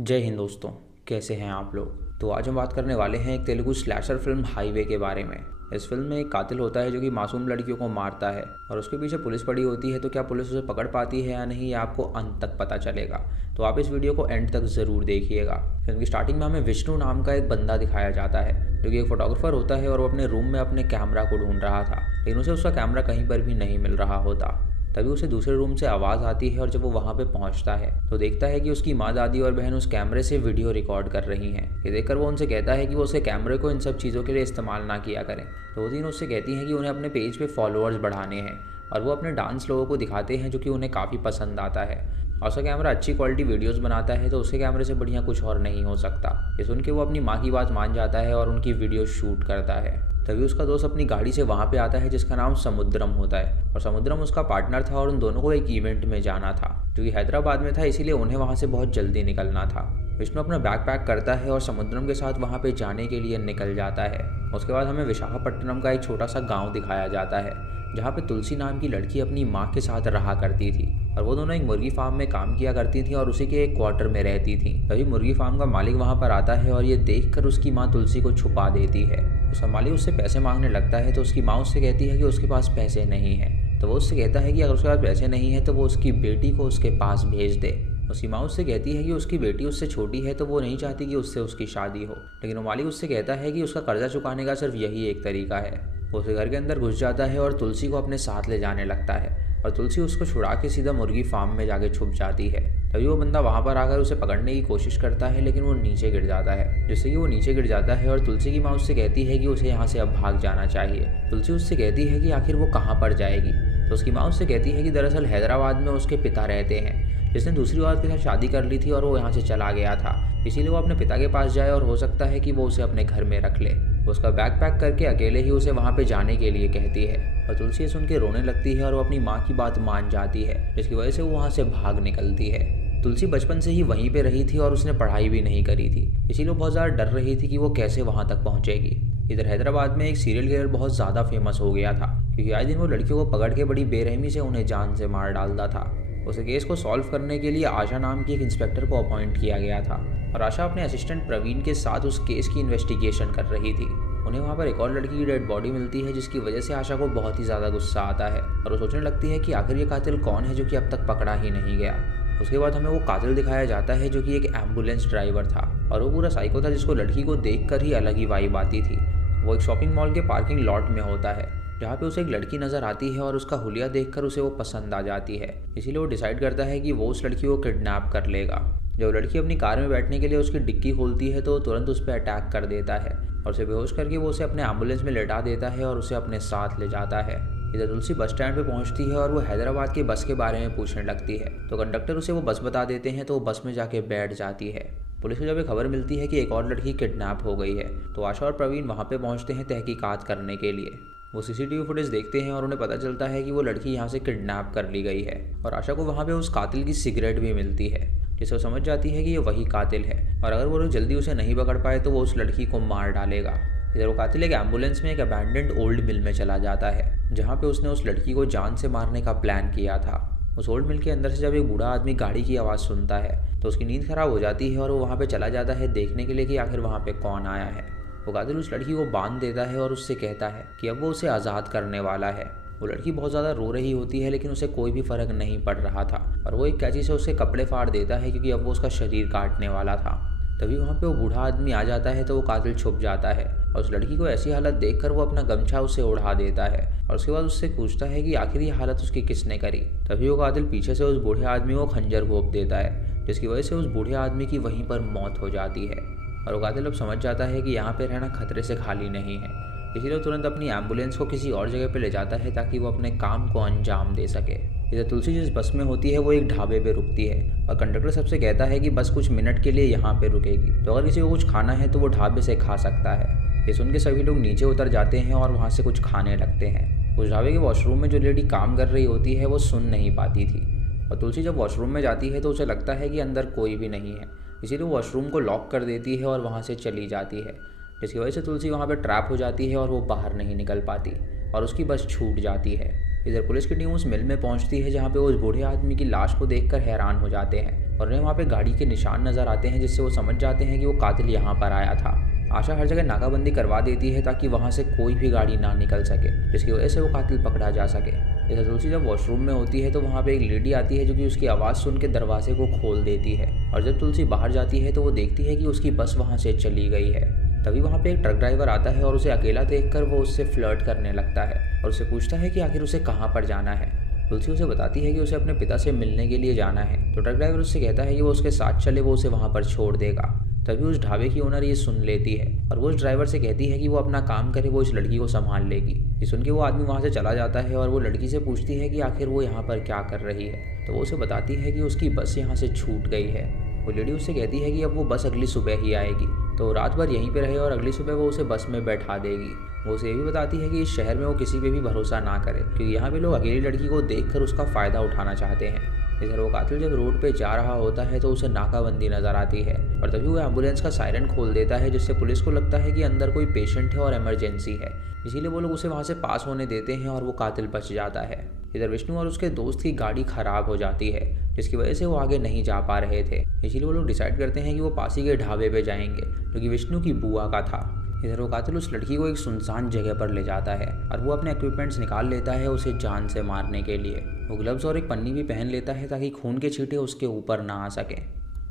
जय हिंद दोस्तों। कैसे हैं आप लोग। तो आज हम बात करने वाले हैं एक तेलुगु स्लैशर फिल्म हाईवे के बारे में। इस फिल्म में एक कातिल होता है जो कि मासूम लड़कियों को मारता है और उसके पीछे पुलिस पड़ी होती है। तो क्या पुलिस उसे पकड़ पाती है या नहीं, ये आपको अंत तक पता चलेगा। तो आप इस वीडियो को एंड तक ज़रूर देखिएगा। फिल्म की स्टार्टिंग में हमें विष्णु नाम का एक बंदा दिखाया जाता है जो कि एक फोटोग्राफर होता है और वो अपने रूम में अपने कैमरा को ढूंढ रहा था, लेकिन उसे उसका कैमरा कहीं पर भी नहीं मिल रहा होता। तभी उसे दूसरे रूम से आवाज़ आती है और जब वो वहाँ पे पहुँचता है तो देखता है कि उसकी माँ, दादी और बहन उस कैमरे से वीडियो रिकॉर्ड कर रही हैं। ये देखकर वो उनसे कहता है कि वो उसके कैमरे को इन सब चीज़ों के लिए इस्तेमाल ना किया करें। तो वो तीनों उससे कहती हैं कि उन्हें अपने पेज पे फॉलोअर्स बढ़ाने हैं और वो अपने डांस लोगों को दिखाते हैं जो कि उन्हें काफ़ी पसंद आता है। और उसका कैमरा अच्छी क्वालिटी वीडियोस बनाता है, तो उसके कैमरे से बढ़िया कुछ और नहीं हो सकता। ये सुन के वो अपनी माँ की बात मान जाता है और उनकी वीडियो शूट करता है। तभी उसका दोस्त अपनी गाड़ी से वहाँ पे आता है जिसका नाम समुद्रम होता है और समुद्रम उसका पार्टनर था और उन दोनों को एक इवेंट में जाना था जो कि हैदराबाद में था, इसीलिए उन्हें वहाँ से बहुत जल्दी निकलना था। विष्णु अपना बैग पैक करता है और समुद्रम के साथ वहाँ पे जाने के लिए निकल जाता है। उसके बाद हमें विशाखापट्टनम का एक छोटा सा गाँव दिखाया जाता है जहाँ पे तुलसी नाम की लड़की अपनी माँ के साथ रहा करती थी और वो दोनों एक मुर्गी फार्म में काम किया करती थी और उसी के एक क्वार्टर में रहती थी। तभी मुर्गी फार्म का मालिक वहाँ पर आता है और ये देखकर उसकी माँ तुलसी को छुपा देती है। उसका मालिक उससे पैसे मांगने लगता है तो उसकी माँ उससे कहती है कि उसके पास पैसे नहीं है। तो वो उससे कहता है कि अगर उसके पास पैसे नहीं है तो वो उसकी बेटी को उसके पास भेज दे। उसकी माँ उससे कहती है कि उसकी बेटी उससे छोटी है तो वो नहीं चाहती कि उससे उसकी शादी हो, लेकिन वो मालिक उससे कहता है कि उसका कर्जा चुकाने का सिर्फ यही एक तरीका है। वो उसे घर के अंदर घुस जाता है और तुलसी को अपने साथ ले जाने लगता है और तुलसी उसको छुड़ा के सीधा मुर्गी फार्म में जाके छुप जाती है। तभी वो बंदा वहाँ पर आकर उसे पकड़ने की कोशिश करता है, लेकिन वो नीचे गिर जाता है। जिससे कि वो नीचे गिर जाता है और तुलसी की माँ उससे कहती है कि उसे यहाँ से अब भाग जाना चाहिए। तुलसी उससे कहती है कि आखिर वो कहाँ पर जाएगी। तो उसकी माँ उससे कहती है कि दरअसल हैदराबाद में उसके पिता रहते हैं जिसने दूसरी औरत के साथ शादी कर ली थी और वो यहाँ से चला गया था, इसीलिए वो अपने पिता के पास जाए और हो सकता है कि वो उसे अपने घर में रख ले। वो उसका बैग पैक करके अकेले ही उसे वहाँ पे जाने के लिए कहती है और तुलसी सुन के रोने लगती है और वो अपनी माँ की बात मान जाती है, जिसकी वजह से वो वहाँ से भाग निकलती है। तुलसी बचपन से ही वहीं पे रही थी और उसने पढ़ाई भी नहीं करी थी, इसीलिए वो बहुत ज़्यादा डर रही थी कि वो कैसे वहाँ तक पहुँचेगी। इधर हैदराबाद में एक सीरियल किलर बहुत ज़्यादा फेमस हो गया था क्योंकि आए दिन वो लड़कियों को पकड़ के बड़ी बेरहमी से उन्हें जान से मार डालता था। उस केस को सॉल्व करने के लिए आशा नाम की एक इंस्पेक्टर को अपॉइंट किया गया था और आशा अपने असिस्टेंट प्रवीण के साथ उस केस की इन्वेस्टिगेशन कर रही थी। उन्हें वहाँ पर एक और लड़की की डेड बॉडी मिलती है जिसकी वजह से आशा को बहुत ही ज़्यादा गुस्सा आता है और वो सोचने लगती है कि आखिर ये कातिल कौन है जो कि अब तक पकड़ा ही नहीं गया। उसके बाद हमें वो कातिल दिखाया जाता है जो कि एक एम्बुलेंस ड्राइवर था और वो पूरा साइको था जिसको लड़की को देखकर ही अलग ही वाइब आती थी। वो एक शॉपिंग मॉल के पार्किंग लॉट में होता है जहाँ पे उसे एक लड़की नज़र आती है और उसका हुलिया देखकर उसे वो पसंद आ जाती है, इसीलिए वो डिसाइड करता है कि वो उस लड़की को किडनैप कर लेगा। जब लड़की अपनी कार में बैठने के लिए उसकी डिक्की खोलती है तो तुरंत उस पर अटैक कर देता है और उसे बेहोश करके वो उसे अपने एम्बुलेंस में लेटा देता है और उसे अपने साथ ले जाता है। इधर तुलसी बस स्टैंड पे पहुंचती है और वो हैदराबाद के बस के बारे में पूछने लगती है तो कंडक्टर उसे वो बस बता देते हैं, तो वो बस में जाके बैठ जाती है। पुलिस को जब ये खबर मिलती है कि एक और लड़की किडनैप हो गई है तो आशा और प्रवीण वहाँ पे पहुँचते हैं तहकीकात करने के लिए। वो सीसीटीवी फुटेज देखते हैं और उन्हें पता चलता है कि वो लड़की यहाँ से किडनैप कर ली गई है और आशा को वहाँ पे उस कातिल की सिगरेट भी मिलती है, जिससे वो समझ जाती है कि ये वही कातिल है और अगर वो लोग जल्दी उसे नहीं पकड़ पाए तो वो उस लड़की को मार डालेगा। इधर वो कातिल एक एम्बुलेंस में एक अबैंडेंड ओल्ड मिल में चला जाता है जहाँ पे उसने उस लड़की को जान से मारने का प्लान किया था। उस ओल्ड मिल के अंदर से जब एक बूढ़ा आदमी गाड़ी की आवाज़ सुनता है तो उसकी नींद खराब हो जाती है और वो वहाँ पे चला जाता है देखने के लिए कि आखिर वहाँ पे कौन आया है। वो कातिल उस लड़की को बांध देता है और उससे कहता है कि अब वो उसे आज़ाद करने वाला है। वो लड़की बहुत ज़्यादा रो रही होती है लेकिन उसे कोई भी फ़र्क नहीं पड़ रहा था और वो एक कैंची से उसके कपड़े फाड़ देता है क्योंकि अब वो उसका शरीर काटने वाला था। तभी वहाँ पे वो बूढ़ा आदमी आ जाता है तो वो कातिल छुप जाता है और उस लड़की को ऐसी हालत देखकर वो अपना गमछा उससे उड़ा देता है और उसके बाद उससे पूछता है कि आखिर ये हालत उसकी किसने करी। तभी वो कातिल पीछे से उस बूढ़े आदमी को खंजर घोंप देता है जिसकी वजह से उस बूढ़े आदमी की वहीं पर मौत हो जाती है और वो कातिल अब समझ जाता है कि यहाँ पे रहना खतरे से खाली नहीं है, इसीलिए वो तुरंत अपनी एम्बुलेंस को किसी और जगह पे ले जाता है ताकि वो अपने काम को अंजाम दे सके। इधर तुलसी जिस बस में होती है वो एक ढाबे पे रुकती है और कंडक्टर सबसे कहता है कि बस कुछ मिनट के लिए यहाँ पे रुकेगी, तो अगर किसी को कुछ खाना है तो वो ढाबे से खा सकता है। ये सुन के सभी लोग नीचे उतर जाते हैं और वहाँ से कुछ खाने लगते हैं। उस ढाबे के वॉशरूम में जो लेडी काम कर रही होती है वो सुन नहीं पाती थी और तुलसी जब वॉशरूम में जाती है तो उसे लगता है कि अंदर कोई भी नहीं है, इसीलिए वो वॉशरूम को लॉक कर देती है और वहाँ से चली जाती है, जिसकी वजह से तुलसी वहाँ पर ट्रैप हो जाती है और वो बाहर नहीं निकल पाती और उसकी बस छूट जाती है। इधर पुलिस की टीम उस मिल में पहुंचती है जहाँ पे वो उस बूढ़े आदमी की लाश को देखकर हैरान हो जाते हैं और उन्हें वहाँ पे गाड़ी के निशान नजर आते हैं, जिससे वो समझ जाते हैं कि वो कातिल यहाँ पर आया था। आशा हर जगह नाकाबंदी करवा देती है ताकि वहाँ से कोई भी गाड़ी ना निकल सके, जिसकी वजह से वो कातिल पकड़ा जा सके। इधर तुलसी जब वॉशरूम में होती है तो वहाँ पे एक लेडी आती है जो कि उसकी आवाज़ सुन के दरवाजे को खोल देती है, और जब तुलसी बाहर जाती है तो वो देखती है कि उसकी बस वहाँ से चली गई है। तभी वहाँ पे एक ट्रक ड्राइवर आता है और उसे अकेला देखकर वो उससे फ्लर्ट करने लगता है और उससे पूछता है कि आखिर उसे कहाँ पर जाना है। तुलसी उसे बताती है कि उसे अपने पिता से मिलने के लिए जाना है, तो ट्रक ड्राइवर उससे कहता है कि वो उसके साथ चले, वो उसे वहाँ पर छोड़ देगा। तभी उस ढाबे की ओनर ये सुन लेती है और वो उस ड्राइवर से कहती है कि वो अपना काम करे, वो इस लड़की को संभाल लेगी। ये सुन के वो आदमी वहाँ से चला जाता है और वो लड़की से पूछती है कि आखिर वो यहाँ पर क्या कर रही है, तो वो उसे बताती है कि उसकी बस यहाँ से छूट गई है। वो लेडी उससे कहती है कि अब वो बस अगली सुबह ही आएगी, तो रात भर यहीं पे रहे और अगली सुबह वो उसे बस में बैठा देगी। वो उसे ये भी बताती है कि इस शहर में वो किसी पे भी भरोसा ना करे, क्योंकि यहाँ पे लोग अकेली लड़की को देखकर उसका फ़ायदा उठाना चाहते हैं। इधर वो कातिल जब रोड पे जा रहा होता है तो उसे नाकाबंदी नजर आती है और तभी वो एम्बुलेंस का सायरन खोल देता है, जिससे पुलिस को लगता है कि अंदर कोई पेशेंट है और इमरजेंसी है। इसीलिए वो लोग उसे वहाँ से पास होने देते हैं और वो कातिल बच जाता है। इधर विष्णु और उसके दोस्त की गाड़ी खराब हो जाती है, जिसकी वजह से वो आगे नहीं जा पा रहे थे। इसीलिए वो लोग डिसाइड करते हैं कि वो पास ही के ढाबे पे जाएंगे, जो कि विष्णु की बुआ का था। इधर वो कातिल उस लड़की को एक सुनसान जगह पर ले जाता है और वो अपने इक्विपमेंट्स निकाल लेता है उसे जान से मारने के लिए। वो ग्लव्स और एक पन्नी भी पहन लेता है ताकि खून के छींटे उसके ऊपर ना आ सके।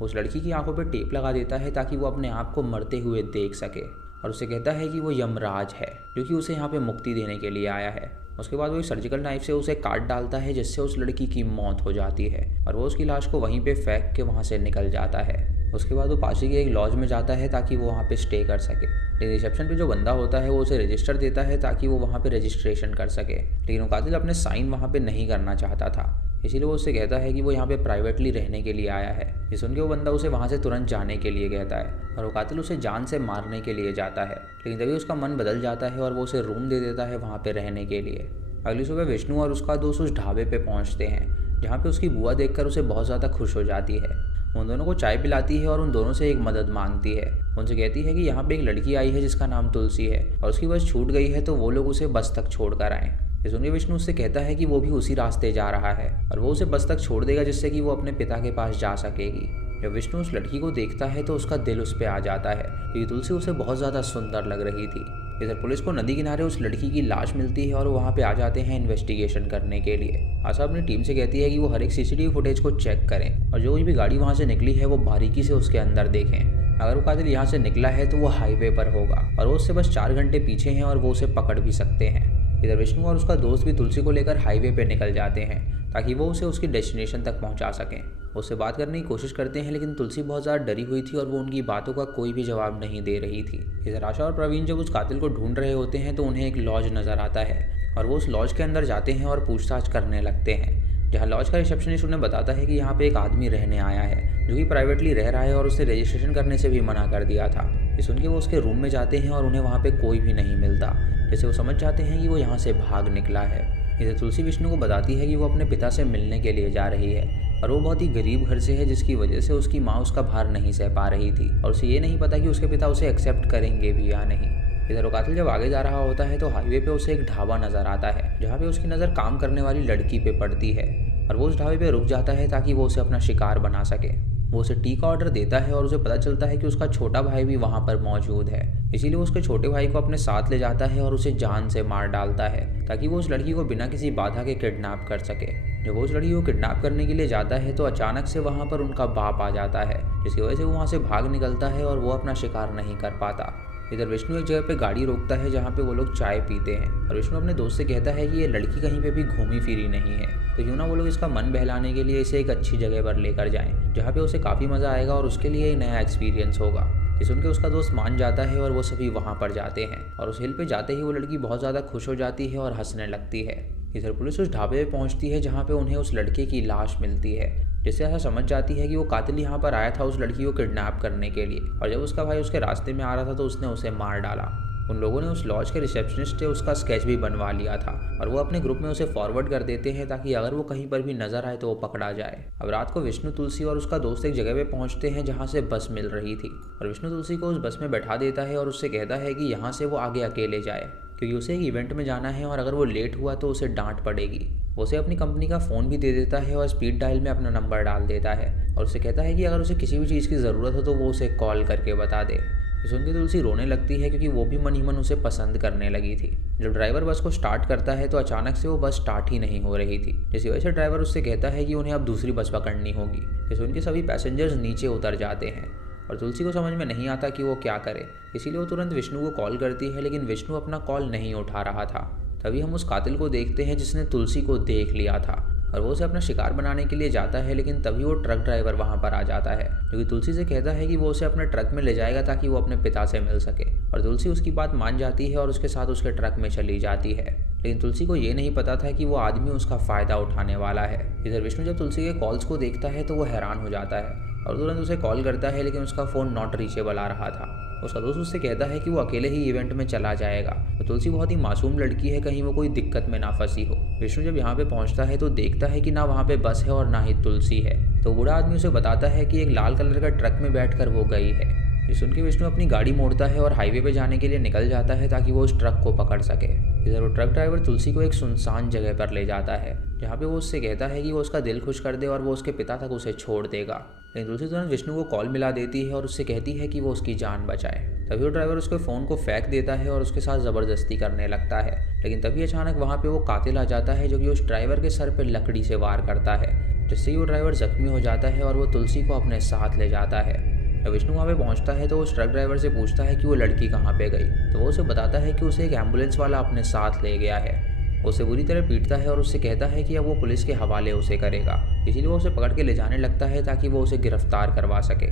उस लड़की की आंखों पर टेप लगा देता है ताकि वो अपने आप को मरते हुए देख सके और उसे कहता है कि वो यमराज है जो कि उसे यहाँ पे मुक्ति देने के लिए आया है। उसके बाद वो एक सर्जिकल नाइफ से उसे काट डालता है, जिससे उस लड़की की मौत हो जाती है और वो उसकी लाश को वहीं पे फेंक के वहाँ से निकल जाता है। उसके बाद वो पास ही के एक लॉज में जाता है ताकि वो वहाँ पे स्टे कर सके। लेकिन रिसेप्शन पे जो बंदा होता है वो उसे रजिस्टर देता है ताकि वो वहाँ पे रजिस्ट्रेशन कर सके, लेकिन वो कातिल अपने साइन वहाँ पे नहीं करना चाहता था। इसीलिए वो उससे कहता है कि वो यहाँ पे प्राइवेटली रहने के लिए आया है। ये सुन के वो बंदा उसे वहाँ से तुरंत जाने के लिए कहता है और वो कातिल उसे जान से मारने के लिए जाता है, लेकिन तभी उसका मन बदल जाता है और वो उसे रूम दे देता है वहाँ पे रहने के लिए। अगली सुबह विष्णु और उसका दोस्त उस ढाबे पे पहुँचते हैं, जहाँ पे उसकी बुआ देखकर उसे बहुत ज़्यादा खुश हो जाती है। उन दोनों को चाय पिलाती है और उन दोनों से एक मदद मांगती है। उनसे कहती है कि यहाँ पे एक लड़की आई है जिसका नाम तुलसी है और उसकी बस छूट गई है, तो वो लोग उसे बस तक छोड़ कर आएँ। ये सुन के विष्णु उससे कहता है कि वो भी उसी रास्ते जा रहा है और वो उसे बस तक छोड़ देगा, जिससे कि वो अपने पिता के पास जा सकेगी। जब विष्णु उस लड़की को देखता है तो उसका दिल उस पर आ जाता है, क्योंकि तुलसी उसे बहुत ज़्यादा सुंदर लग रही थी। इधर पुलिस को नदी किनारे उस लड़की की लाश मिलती है और वो वहाँ पे आ जाते हैं इन्वेस्टिगेशन करने के लिए। आशा अपनी टीम से कहती है कि वो हर एक सीसीटीवी फुटेज को चेक करें और जो भी गाड़ी वहाँ से निकली है वो बारीकी से उसके अंदर देखें। अगर वो कातिल यहाँ से निकला है तो वो हाईवे पर होगा और वो उससे बस 4 घंटे पीछे हैं और वो उसे पकड़ भी सकते हैं। इधर विष्णु और उसका दोस्त भी तुलसी को लेकर हाईवे पे निकल जाते हैं ताकि वो उसे उसकी डेस्टिनेशन तक पहुंचा सकें। उससे बात करने की कोशिश करते हैं, लेकिन तुलसी बहुत ज़्यादा डरी हुई थी और वो उनकी बातों का कोई भी जवाब नहीं दे रही थी। इधर आशा और प्रवीण जब उस कातिल को ढूंढ रहे होते हैं तो उन्हें एक लॉज नज़र आता है और वो उस लॉज के अंदर जाते हैं और पूछताछ करने लगते हैं, जहाँ लॉज का रिसेप्शनिस्ट उन्हें बताता है कि यहाँ पे एक आदमी रहने आया है जो कि प्राइवेटली रह रहा है और उसे रजिस्ट्रेशन करने से भी मना कर दिया था। ये सुन के वो उसके रूम में जाते हैं और उन्हें वहाँ पे कोई भी नहीं मिलता, जैसे वो समझ जाते हैं कि वो यहाँ से भाग निकला है। इधर तुलसी विष्णु को बताती है कि वो अपने पिता से मिलने के लिए जा रही है और वो बहुत ही गरीब घर से है, जिसकी वजह से उसकी माँ उसका भार नहीं सह पा रही थी और उसे ये नहीं पता कि उसके पिता उसे एक्सेप्ट करेंगे भी या नहीं। इधर वो कातिल जब आगे जा रहा होता है तो हाईवे पे उसे एक ढाबा नजर आता है, जहाँ पे उसकी नज़र काम करने वाली लड़की पे पड़ती है और वो उस ढाबे पे रुक जाता है ताकि वो उसे अपना शिकार बना सके। वो उसे टी का ऑर्डर देता है और उसे पता चलता है कि उसका छोटा भाई भी वहाँ पर मौजूद है, इसीलिए वो उसके छोटे भाई को अपने साथ ले जाता है और उसे जान से मार डालता है ताकि वो उस लड़की को बिना किसी बाधा के किडनैप कर सके। जब वो उस लड़की को किडनैप करने के लिए जाता है तो अचानक से वहाँ पर उनका बाप आ जाता है, जिसकी वजह से वो वहाँ से भाग निकलता है और वो अपना शिकार नहीं कर पाता। इधर विष्णु एक जगह पे गाड़ी रोकता है जहाँ पे वो लोग चाय पीते हैं और विष्णु अपने दोस्त से कहता है कि ये लड़की कहीं पे भी घूमी फिरी नहीं है, तो क्यों ना वो लोग इसका मन बहलाने के लिए इसे एक अच्छी जगह पर लेकर जाएं, जहाँ पे उसे काफ़ी मज़ा आएगा और उसके लिए एक नया एक्सपीरियंस होगा। ये सुन के उसका दोस्त मान जाता है और वो सभी वहाँ पर जाते हैं और उस हिल पे जाते ही वो लड़की बहुत ज़्यादा खुश हो जाती है और हंसने लगती है। इधर पुलिस उस ढाबे पे पहुंचती है जहाँ पे उन्हें उस लड़के की लाश मिलती है, जिससे ऐसा समझ जाती है कि वो कातिल यहाँ पर आया था उस लड़की को किडनैप करने के लिए और जब उसका भाई उसके रास्ते में आ रहा था तो उसने उसे मार डाला। उन लोगों ने उस लॉज के रिसेप्शनिस्ट से उसका स्केच भी बनवा लिया था और वो अपने ग्रुप में उसे फॉरवर्ड कर देते हैं ताकि अगर वो कहीं पर भी नजर आए तो वो पकड़ा जाए। अब रात को विष्णु, तुलसी और उसका दोस्त एक जगह पे पहुंचते हैं जहाँ से बस मिल रही थी और विष्णु तुलसी को उस बस में बैठा देता है और उससे कहता है कि यहाँ से वो आगे अकेले जाए क्योंकि उसे एक इवेंट में जाना है और अगर वो लेट हुआ तो उसे डांट पड़ेगी। वो उसे अपनी कंपनी का फ़ोन भी दे देता है और स्पीड डायल में अपना नंबर डाल देता है और उसे कहता है कि अगर उसे किसी भी चीज़ की ज़रूरत हो तो वो उसे कॉल करके बता दे। सुन के तुलसी रोने लगती है क्योंकि वो भी मन ही मन उसे पसंद करने लगी थी। जब ड्राइवर बस को स्टार्ट करता है तो अचानक से वो बस स्टार्ट ही नहीं हो रही थी, जिसकी वजह से ड्राइवर उससे कहता है कि उन्हें अब दूसरी बस पकड़नी होगी। जिससे उनके सभी पैसेंजर्स नीचे उतर जाते हैं और तुलसी को समझ में नहीं आता कि वो क्या करे, इसीलिए वो तुरंत विष्णु को कॉल करती है, लेकिन विष्णु अपना कॉल नहीं उठा रहा था। तभी हम उस कातिल को देखते हैं जिसने तुलसी को देख लिया था और वो उसे अपना शिकार बनाने के लिए जाता है, लेकिन तभी वो ट्रक ड्राइवर वहाँ पर आ जाता है जो कि तुलसी से कहता है कि वो उसे अपने ट्रक में ले जाएगा ताकि वो अपने पिता से मिल सके और तुलसी उसकी बात मान जाती है और उसके साथ उसके ट्रक में चली जाती है। लेकिन तुलसी को ये नहीं पता था कि वो आदमी उसका फ़ायदा उठाने वाला है। इधर विष्णु जब तुलसी के कॉल्स को देखता है तो वो हैरान हो जाता है और तुरंत उसे कॉल करता है, लेकिन उसका फ़ोन नॉट रीचेबल आ रहा था। उसका दोस्त उससे कहता है कि वो अकेले ही इवेंट में चला जाएगा। तो तुलसी बहुत ही मासूम लड़की है, कहीं वो कोई दिक्कत में ना फंसी हो। विष्णु जब यहाँ पे पहुँचता है तो देखता है कि ना वहाँ पे बस है और ना ही तुलसी है। तो बूढ़ा आदमी उसे बताता है कि एक लाल कलर का ट्रक में बैठकर वो गई है। ये सुन के विष्णु अपनी गाड़ी मोड़ता है और हाईवे पे जाने के लिए निकल जाता है ताकि वो उस ट्रक को पकड़ सके। इधर वो ट्रक ड्राइवर तुलसी को एक सुनसान जगह पर ले जाता है जहाँ पे वो उससे कहता है कि वो उसका दिल खुश कर दे और वो उसके पिता तक उसे छोड़ देगा। लेकिन तुलसी तुरंत विष्णु को कॉल मिला देती है और उससे कहती है कि वो उसकी जान बचाए। तभी वो ड्राइवर उसके फ़ोन को फेंक देता है और उसके साथ ज़बरदस्ती करने लगता है, लेकिन तभी अचानक वहाँ पे वो कातिल आ जाता है जो कि उस ड्राइवर के सर पे लकड़ी से वार करता है, जिससे वो ड्राइवर जख्मी हो जाता है और वो तुलसी को अपने साथ ले जाता है। जब विष्णु वहाँ पे पहुँचता है तो वो उस ट्रक ड्राइवर से पूछता है कि वो लड़की कहाँ पे गई। तो वो उसे बताता है कि उसे एक एम्बुलेंस वाला अपने साथ ले गया है। उसे बुरी तरह पीटता है और उससे कहता है कि अब वो पुलिस के हवाले उसे करेगा, इसीलिए वो उसे पकड़ के ले जाने लगता है ताकि वो उसे गिरफ्तार करवा सके।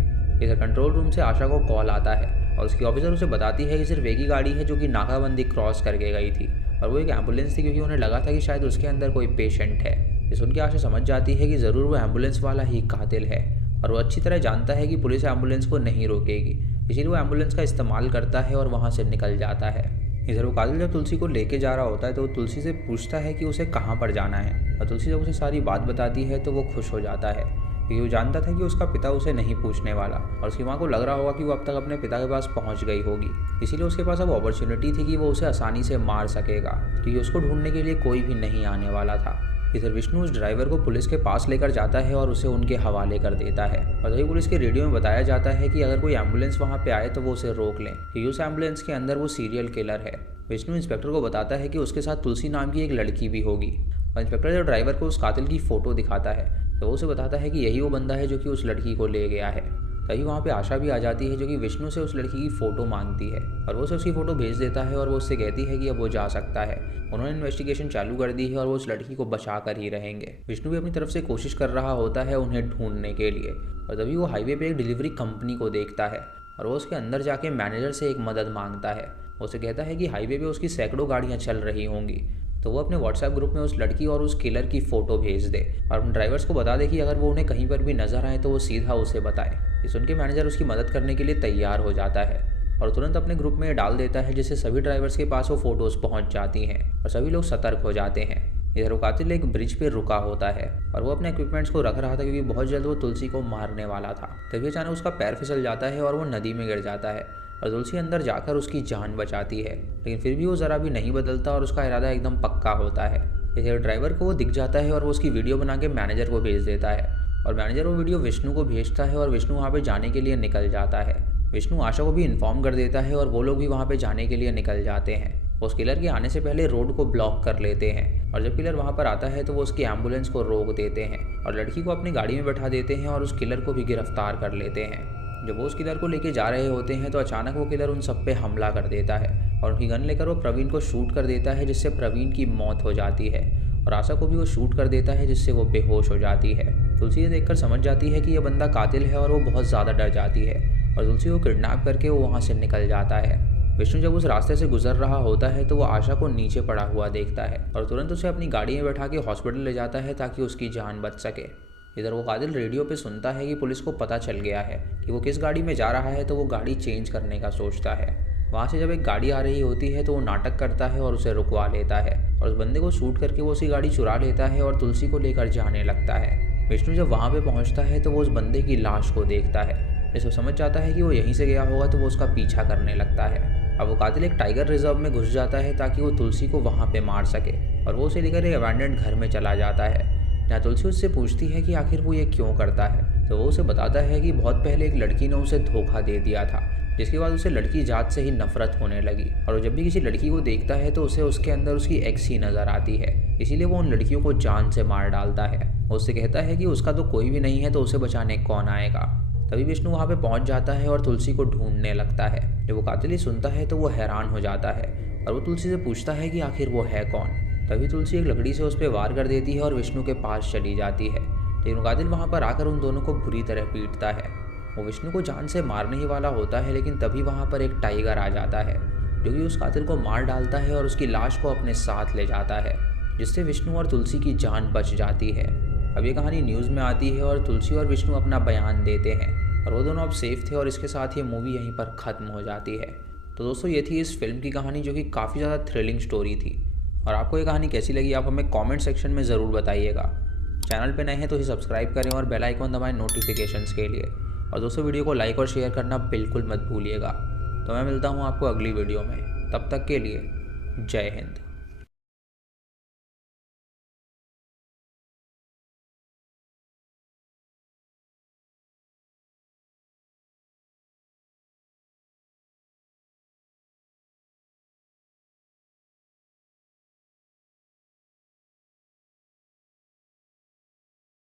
इधर कंट्रोल रूम से आशा को कॉल आता है और उसकी ऑफिसर उसे बताती है कि सिर्फ एक ही गाड़ी है जो कि नाकाबंदी क्रॉस करके गई थी और वो एक एम्बुलेंस थी क्योंकि उन्हें लगा था कि शायद उसके अंदर कोई पेशेंट है। ये सुन के आशा समझ जाती है कि ज़रूर वो एम्बुलेंस वाला ही कातिल है और वो अच्छी तरह जानता है कि पुलिस एम्बुलेंस को नहीं रोकेगी, इसीलिए वो एम्बुलेंस का इस्तेमाल करता है और वहाँ से निकल जाता है। इधर वो कातिल जब तुलसी को लेके जा रहा होता है तो वो तुलसी से पूछता है कि उसे कहाँ पर जाना है और तुलसी जब उसे सारी बात बताती है तो वो खुश हो जाता है क्योंकि वो जानता था कि उसका पिता उसे नहीं पूछने वाला और उसकी माँ को लग रहा होगा कि वो अब तक अपने पिता के पास पहुँच गई होगी, इसीलिए उसके पास अब अपॉर्चुनिटी थी कि वो उसे आसानी से मार सकेगा क्योंकि उसको ढूंढने के लिए कोई भी नहीं आने वाला था। इधर विष्णु उस ड्राइवर को पुलिस के पास लेकर जाता है और उसे उनके हवाले कर देता है और तभी पुलिस के रेडियो में बताया जाता है कि अगर कोई एम्बुलेंस वहाँ पे आए तो वो उसे रोक लें क्योंकि उस एम्बुलेंस के अंदर वो सीरियल किलर है। विष्णु इंस्पेक्टर को बताता है कि उसके साथ तुलसी नाम की एक लड़की भी होगी और इंस्पेक्टर जब ड्राइवर को उस कातिल की फ़ोटो दिखाता है तो वो उसे बताता है कि यही वो बंदा है जो कि उस लड़की को ले गया है। तभी वहाँ पे आशा भी आ जाती है जो कि विष्णु से उस लड़की की फ़ोटो मांगती है और वो उसे उसकी फ़ोटो भेज देता है और वो उससे कहती है कि अब वो जा सकता है। उन्होंने इन्वेस्टिगेशन चालू कर दी है और वो उस लड़की को बचा कर ही रहेंगे। विष्णु भी अपनी तरफ से कोशिश कर रहा होता है उन्हें ढूंढने के लिए और तभी वो हाईवे पे एक डिलीवरी कंपनी को देखता है और वो उसके अंदर जाके मैनेजर से एक मदद मांगता है। वो उसे कहता है कि हाईवे पे उसकी सैकड़ों गाड़ियाँ चल रही होंगी, तो वो अपने व्हाट्सएप ग्रुप में उस लड़की और उस किलर की फ़ोटो भेज दे और अपने ड्राइवर्स को बता दे कि अगर वो उन्हें कहीं पर भी नजर आए तो वो सीधा उसे बताए। ये सुन के मैनेजर उसकी मदद करने के लिए तैयार हो जाता है और तुरंत अपने ग्रुप में डाल देता है, जिससे सभी ड्राइवर्स के पास वो फ़ोटोज़ पहुंच जाती हैं और सभी लोग सतर्क हो जाते हैं। इधर वो कातिल एक ब्रिज पे रुका होता है और वो अपने इक्विपमेंट्स को रख रहा था क्योंकि बहुत जल्द वो तुलसी को मारने वाला था। तभी अचानक उसका पैर फिसल जाता है और वो नदी में गिर जाता है और तुलसी अंदर जाकर उसकी जान बचाती है, लेकिन फिर भी वो ज़रा भी नहीं बदलता और उसका इरादा एकदम पक्का होता है। इधर ड्राइवर को वो दिख जाता है और वो उसकी वीडियो बना के मैनेजर को भेज देता है और मैनेजर वो वीडियो विष्णु को भेजता है और विष्णु वहाँ पे जाने के लिए निकल जाता है। विष्णु आशा को भी इन्फॉर्म कर देता है और वो लोग भी वहाँ पे जाने के लिए निकल जाते हैं। उस किलर के आने से पहले रोड को ब्लॉक कर लेते हैं और जब किलर वहाँ पर आता है तो वो उसकी एम्बुलेंस को रोक देते हैं और लड़की को अपनी गाड़ी में बैठा देते हैं और उस किलर को भी गिरफ्तार कर लेते हैं। जब वो उस किलर को लेके जा रहे होते हैं तो अचानक वो किलर उन सब पे हमला कर देता है और उनकी गन लेकर वो प्रवीण को शूट कर देता है, जिससे प्रवीण की मौत हो जाती है और आशा को भी वो शूट कर देता है, जिससे वो बेहोश हो जाती है। तुलसी ये देखकर समझ जाती है कि यह बंदा कातिल है और वो बहुत ज़्यादा डर जाती है और तुलसी को किडनैप करके वो वहाँ से निकल जाता है। विष्णु जब उस रास्ते से गुजर रहा होता है तो वो आशा को नीचे पड़ा हुआ देखता है और तुरंत उसे अपनी गाड़ी में बैठा के हॉस्पिटल ले जाता है ताकि उसकी जान बच सके। इधर वो कातिल रेडियो पे सुनता है कि पुलिस को पता चल गया है कि वो किस गाड़ी में जा रहा है, तो वो गाड़ी चेंज करने का सोचता है वहाँ से जब एक गाड़ी आ रही होती है तो वो नाटक करता है और उसे रुकवा लेता है और उस बंदे को शूट करके वो उसकी गाड़ी चुरा लेता है और तुलसी को लेकर जाने लगता है। विष्णु जब वहाँ पे पहुँचता है तो वो उस बंदे की लाश को देखता है। जैसे वो समझ जाता है कि वो यहीं से गया होगा तो वो उसका पीछा करने लगता है। अब वो कातिल एक टाइगर रिजर्व में घुस जाता है ताकि वो तुलसी को वहाँ पे मार सके और वो उसे लेकर एक अबैंडन्ड घर में चला जाता है, जहाँ तुलसी उससे पूछती है कि आखिर वो ये क्यों करता है। तो वो उसे बताता है कि बहुत पहले एक लड़की ने उसे धोखा दे दिया था, जिसके बाद उसे लड़की जात से ही नफरत होने लगी और वो जब भी किसी लड़की को देखता है तो उसे उसके अंदर उसकी एक्स ही नज़र आती है। इसीलिए वो उन लड़कियों को जान से मार डालता है। वो उससे कहता है कि उसका तो कोई भी नहीं है तो उसे बचाने कौन आएगा। तभी विष्णु वहाँ पे पहुँच जाता है और तुलसी को ढूंढने लगता है। जब वो कातिल ही सुनता है तो वो हैरान हो जाता है और वो तुलसी से पूछता है कि आखिर वो है कौन। तभी तुलसी एक लकड़ी से उस पर वार कर देती है और विष्णु के पास चली जाती है। लेकिन कातिल वहाँ पर आकर उन दोनों को बुरी तरह पीटता है। वो विष्णु को जान से मारने ही वाला होता है, लेकिन तभी वहाँ पर एक टाइगर आ जाता है जो कि उस कातिल को मार डालता है और उसकी लाश को अपने साथ ले जाता है, जिससे विष्णु और तुलसी की जान बच जाती है। अब ये कहानी न्यूज़ में आती है और तुलसी और विष्णु अपना बयान देते हैं और वो दोनों अब सेफ थे और इसके साथ ये मूवी यहीं पर ख़त्म हो जाती है। तो दोस्तों ये थी इस फिल्म की कहानी, जो कि काफ़ी ज़्यादा थ्रिलिंग स्टोरी थी। और आपको ये कहानी कैसी लगी आप हमें कमेंट सेक्शन में ज़रूर बताइएगा। चैनल पे नए हैं तो इसे सब्सक्राइब करें और बेल आइकन दबाएं नोटिफिकेशंस के लिए। और दोस्तों वीडियो को लाइक और शेयर करना बिल्कुल मत भूलिएगा। तो मैं मिलता हूँ आपको अगली वीडियो में, तब तक के लिए जय हिंद।